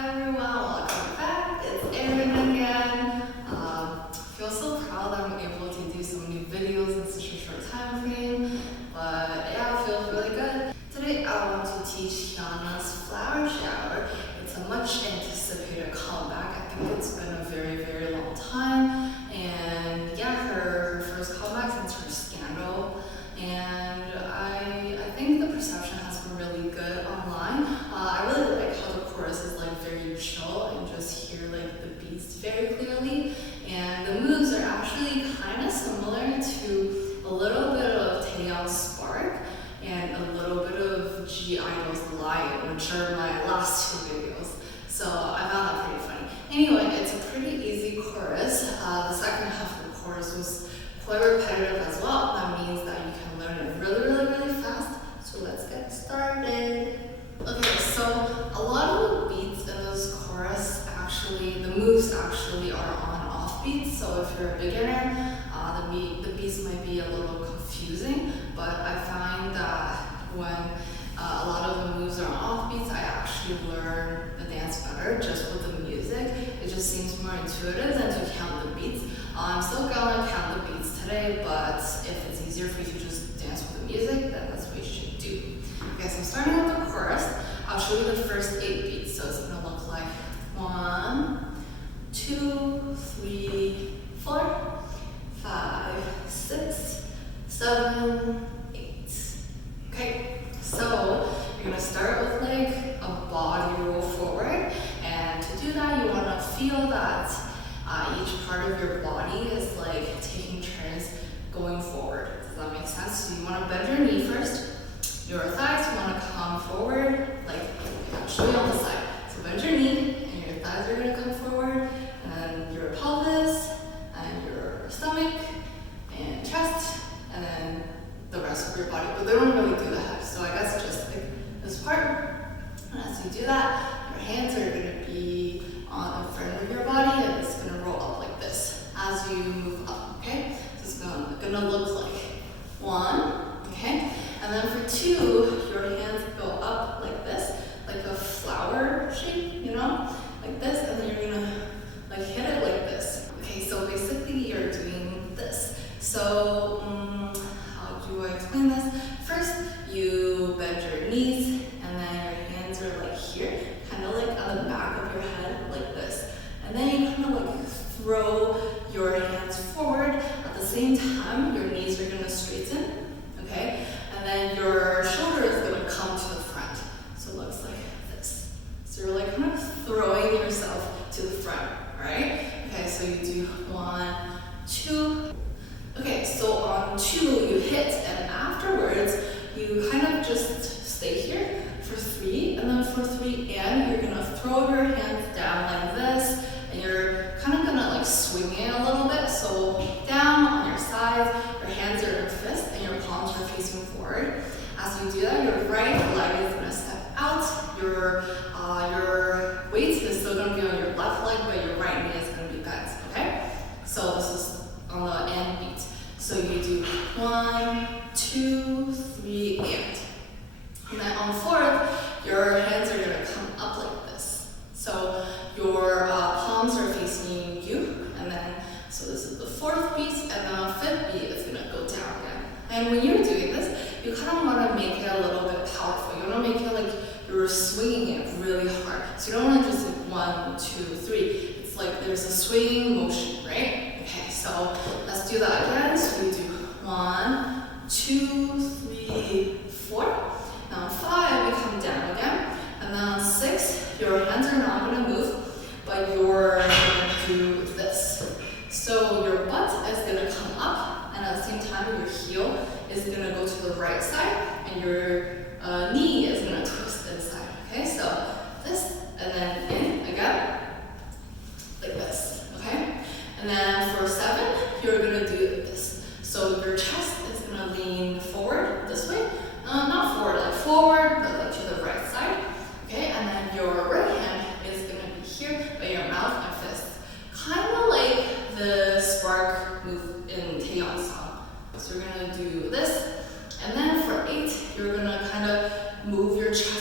Hi everyone, welcome back. It's Erin again. Feel so proud that I'm able to do so many videos in such a short time frame. But yeah, it feels really good. Today I want to teach HyunA's flower shower. It's a much anticipated comeback. I think it's been a very long time. And yeah, her first comeback since her scandal. And I think the perception has been really good online. I really like how the chorus is like very chill and just hear like the beats very clearly. And the moves are actually kind of similar to a little bit of Taeyang's Spark and a little bit of G-Idol's Lion, which are my last two videos. So I found that pretty funny. Anyway, it's a pretty easy chorus. The second half of the chorus was quite repetitive as well. That means that you can learn it really fast. So let's get started. Okay, so a lot of the beats in this chorus the moves actually are on off beats. So if you're a beginner, the beats might be a little confusing, but I find that when a lot of the moves are on off beats, I actually learn the dance better just with the music. It just seems more intuitive than to count the beats. I'm still gonna count the beats today, but if it's easier for you to just dance with the music, then that's what you should do. Okay, so starting with the chorus, I'll show you the first 8 beats. So it's gonna look like 1, 2, 3, 4, 5, 6, 7, 8. Okay, so you're gonna start with like a body roll forward, and to do that, you wanna feel that each part of your body is like taking turns going forward. Does that make sense? So you wanna bend your knee first. Your thighs wanna come forward, like I'll show you on the side. So bend your knee, and your thighs are gonna come forward, and your pelvis, and your stomach, and chest, and then the rest of your body. But they don't really do the head, so I guess just like this part. And as you do that, your hands are gonna be on the front of your body, and it's gonna roll up like this as you move up. Okay, so it's gonna look like 1. Okay. And then for 2, your hands go up like this, like a flower shape, you know, like this, and then you're gonna like hit it like this. Okay, so basically you're doing this. So how do I explain this? First, you bend your knees, and then your hands are like here, kind of like on the back of your head, like this. And then you kind of like throw your hands forward. At the same time, your knees are gonna straighten, okay? And then your shoulder is going to come to the front. So it looks like this. So you're like kind of throwing yourself to the front, right? Okay, so you do 1, 2. Okay, so on 2 you hit, and afterwards you kind of just stay here for 3, and then for 3 and you're going to throw your hands down like this, and you're kind of going to like swing it a little bit. So down on your sides, your hands are in a fist, and your palms are facing forward. As you do that, your right leg is going to step out. Your weight is still going to be on your left leg, but your right knee is going to be bent. Okay? So this is on the end beat. So you do 1, 2, 3, and then on 4th, your hands are going to come up like this. So your palms are facing you, and then so this is the 4th beat, and then on 5th beat, it's gonna go down again. And when you're doing this, you kind of want to make it a little bit powerful. You want to make it like you're swinging it really hard. So you don't want to just like 1, 2, 3. It's like there's a swinging motion, right? Okay, so let's do that again. So you do 1, 2, 3, 4. Now on 5, you come down again. And then on 6, your hands are not going to move, but you're going to do this. So your butt is going to come up, and at the same time your heel is going to go to the right side, and your knee is going to twist inside. Okay, so this, and then in again, like this. Okay, and then for 7, you're going to do this. So your chest is going to lean forward this way, not forward, like forward, but like to the right side. Okay, and then your right hand is going to be here, but your mouth and fists, kind of like the Spark move in Taeyang's song. So you're gonna do this, and then for 8, you're gonna kind of move your chest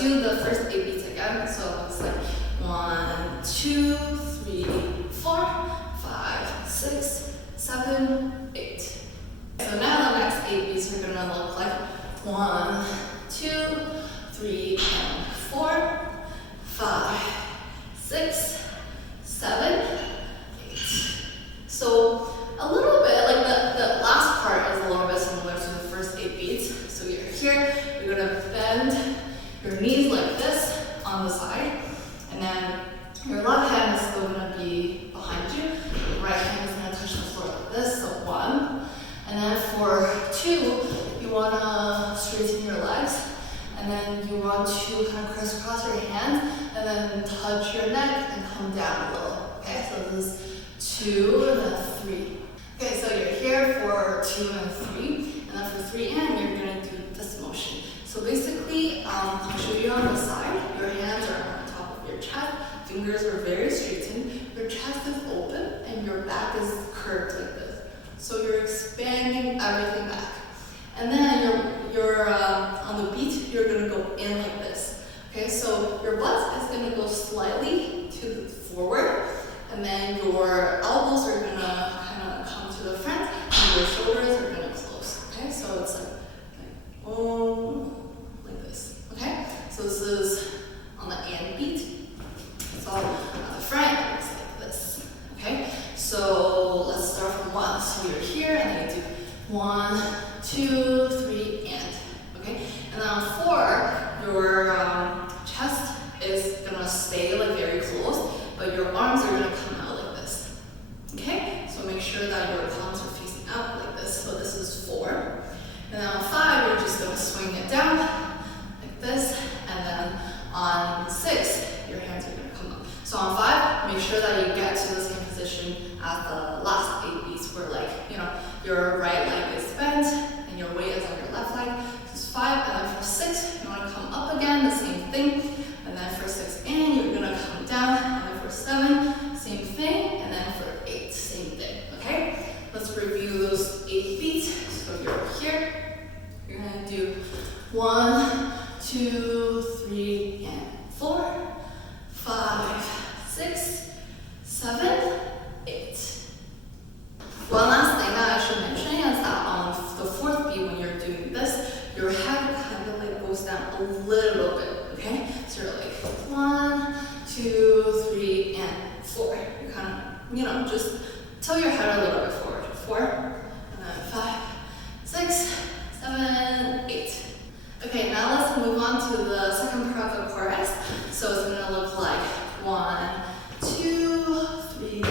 do the first 8 beats again. So it looks like 1, 2, 3, 4, 5, 6, 7, 8. So now the next 8 beats are gonna look like 1, 2, 3, and 4, 5, 6, 7, 8. So a little bit like the last part is a little bit similar to the first 8 beats. So you're here, you're gonna bend your knees like this on the side, and then your left hand is still gonna be behind you. Your right hand is gonna touch the floor like this. So 1, and then for 2, you wanna straighten your legs, and then you want to kind of crisscross your hands, and then touch your neck and come down a little. Okay, so this is 2 and then 3. Okay, so you're here for 2 and 3, and then for 3 and you're gonna do this motion. So basically, I'll show you on the side. Your hands are on top of your chest, fingers are very straightened, your chest is open, and your back is curved like this. So you're expanding everything back. And then you're on the beat, you're gonna go in like this. Okay, so your butt is gonna go slightly to the forward, and then your elbows are gonna kind of come to the front, and your shoulders are gonna close. Okay, so it's like this. Okay, so this is on the and beat. So on the front, it's like this. Okay, so let's start from 1. So you're here, and then you do 1, 2, 3, and. Okay, and then on 4, your chest is gonna stay like very close, but your arms are gonna come out like this. Okay, so make sure that your palms are facing out like this. So this is 4. And then on 5, you're just gonna swing it down like this, and then on 6, your hands are gonna come up. So on 5, make sure that you get to the same position as the last 8 beats, where your right leg is bent and your weight is on your left leg. This is 5, and then for 6, you wanna come up again, the same thing. And then for 6 and you're gonna come down, and then for 7, same thing, and then for 8, same thing. Okay? Let's review those 8 beats. So you're here. You're gonna do 1, 2, 3, and 4, 5, 6, 7, 8. One last thing that I should mention is that on the 4th beat, when you're doing this, your head kind of like goes down a little bit. Okay, so you're like 1, 2, 3, and 4. You kind of, just tilt your head a little bit forward. 4, and then 5, 6, 7, 8. Okay, now let's move on to the second part of the chorus. So it's gonna look like 1, 2, 3,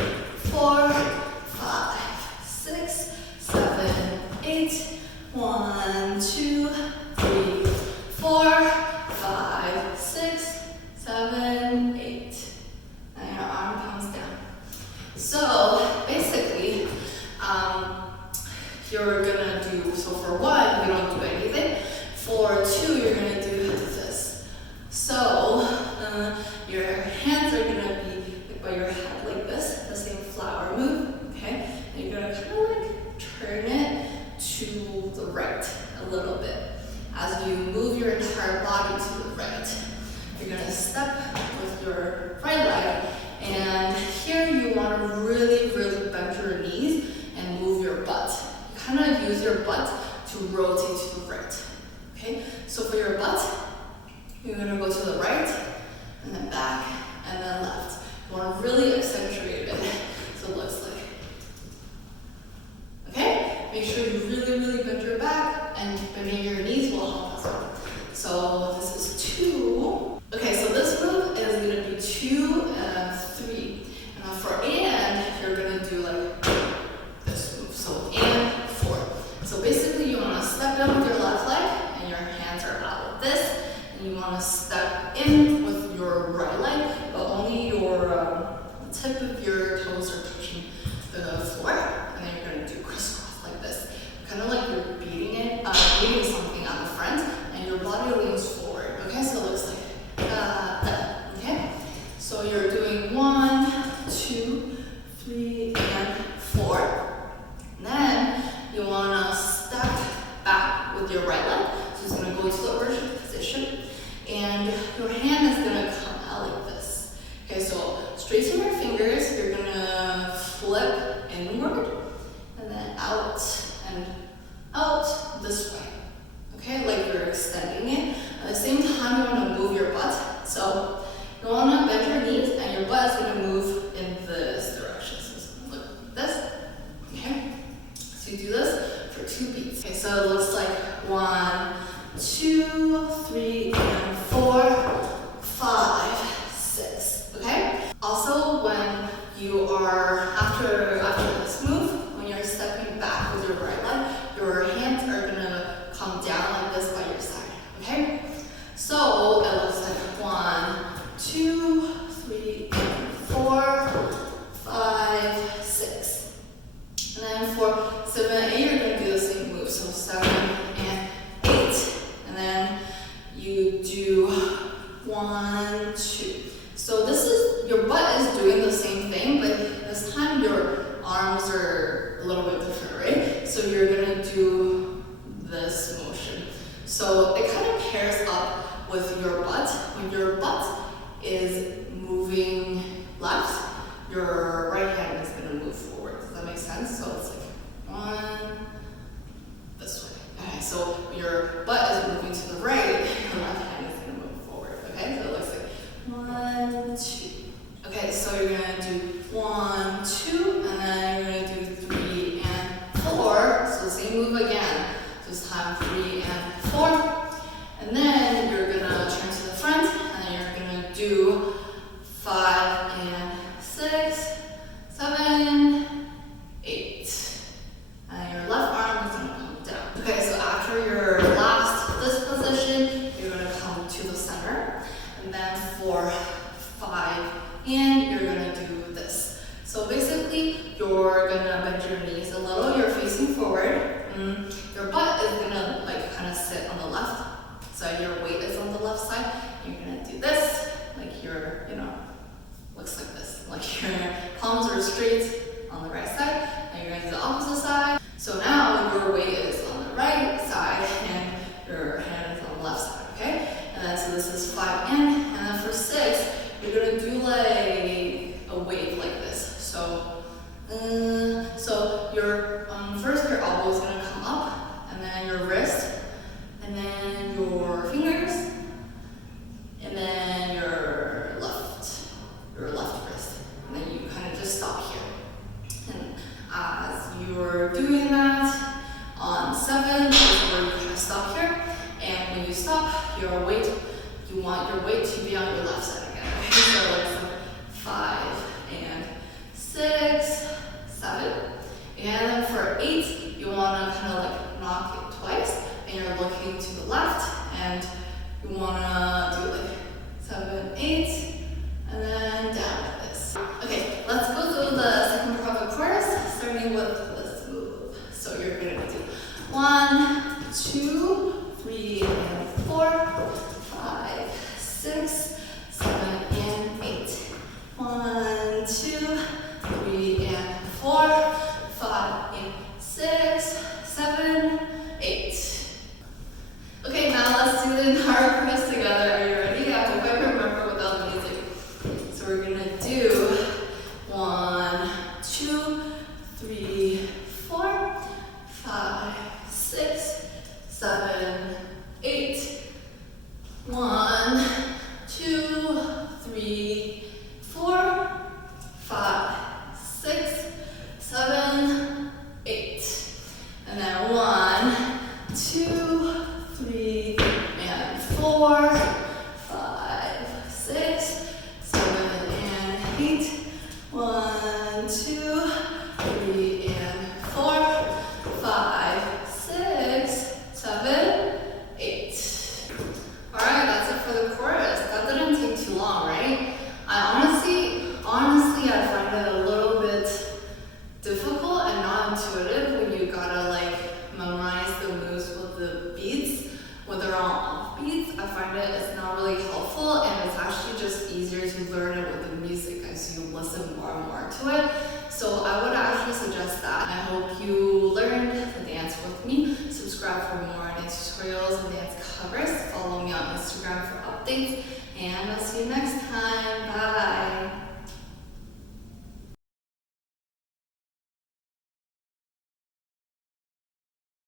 4, 5, 6, 7, 8. 1, 2, 3, 4, 5, 6, 7, 8. And your arm comes down. So basically, you're gonna do, so for 1, you don't do anything. For 2, you're gonna do this. So your hands are gonna be by your head like this, the same flower move, okay? And you're gonna kind of like turn it to the right a little bit. As you move your entire body to the right, you're gonna step with your right leg, and here you wanna really, really bend your knees and move your butt. Kind of use your butt to rotate to the right. Okay, so for your butt, you're gonna go to the right, and then back, and then left. You wanna really accentuate it, so it looks like. Okay, make sure you really, really bend your back, and bending your knees will help as well. So this is 2. Okay, so this move is gonna be 2 and 3. And then for and, you're gonna do like this move. So and 4. So basically, you wanna step down with your left leg, and your hands are out like this, and you want to step in with your right leg, but only your tip of your toes are touching the floor, and then you're going to do crisscross like this, kind of like you're beating something on the front, and your body leans forward. Okay, so it looks like that. Okay, so you're doing 1, 2, 3, and 4. And then you want to step back with your right leg. So it's going to go into the overshift position. And and your hand is gonna come out like this. Okay, so straighten your fingers, you're gonna flip inward, and then out and out this way. Okay, like you're extending it. At the same time, you wanna move your butt. So you wanna bend your knees, and your butt is gonna move in this direction. So it's gonna look like this. Okay, so you do this for 2 beats. Okay, so it looks like 1, 2, 3, and 4, 5, 6. Okay. Also, when you are after this move, when you're stepping back with your right leg, your hands are gonna come down like this by your side. Okay. So it looks like 1, 2, 3, 4, 5, 6. And then for 7 and 8, you're gonna do the same move. So 7 and 8. And then you do 1, 2. So this is, your butt is doing the same thing, but this time your arms are a little bit different, right? So you're gonna do this motion. So it kind of pairs up with your butt. When your butt is moving left, your right hand is gonna move forward. Does that make sense? So it's like 1, this way. Okay, so when your butt is moving to the right, your left hand is gonna move forward. Okay, so it looks like 1, 2. Okay, so you're gonna do 1, 2, and then you're gonna do 3 and 4. So same move again. So this time 3 and 4. And then you're gonna turn to the front, and then you're gonna do 5 and 6, 7, 8. And your left arm is gonna come down. Okay, so after your this position, you're gonna come to the center. And then for 5 and you're gonna do this. So basically, you're gonna bend your knees a little, you're facing forward. Your butt is gonna like kind of sit on the left. So your weight is on the left side. You're gonna do this, like you're, looks like this. Like your palms are straight on the right side, and you're gonna do the opposite side. So now your weight is on the right side, and your hand is on the left side, okay? And then so this is 5 and then for 6, you're gonna do like a wave like this. So, your first your elbow is gonna come up, and then your wrist, and then your fingers, and then your left wrist, and then you kind of just stop here. And as you're doing that, on 7 is where you kind of stop here, and when you stop, you want your weight to be on your left side again. Okay? So like 5 and 6, 7, and then for 8, you want to kind of like knock it twice, and you're looking to the left, and you want to do like 7, 8, and then down like this. Okay, let's go through the second part of the chorus, starting with this move. So you're going to do 1, 2, 3, and 4, 5, 6, 7, and 8. 1, 2, 3, and 4, 5, and 6, 7, 8. Okay, now let's do the entire chorus together. Are you ready? I hope I remember without the music. So we're gonna do 1, 2, 3, 4, 5, 6, 7, 8. 1, 2, 3, 4, 5, 6, 7, 8. And then 1, 2, 3, and 4, 5, 6, 7, and 8. 1, 2, 3, and 4, 5, 6, 7, 8. Alright, that's it for the chorus. That didn't take too long, right? I honestly, I find it a little bit difficult and not intuitive when you gotta like memorize the moves with the beats. When they're all off beats, I find it's not really helpful, and it's actually just easier to learn it with the music as you listen more and more to it. So I would actually suggest that. I hope you learned the dance with me. Subscribe for more dance tutorials and dance dance covers. Follow me on Instagram for updates, and I'll see you next time. Bye!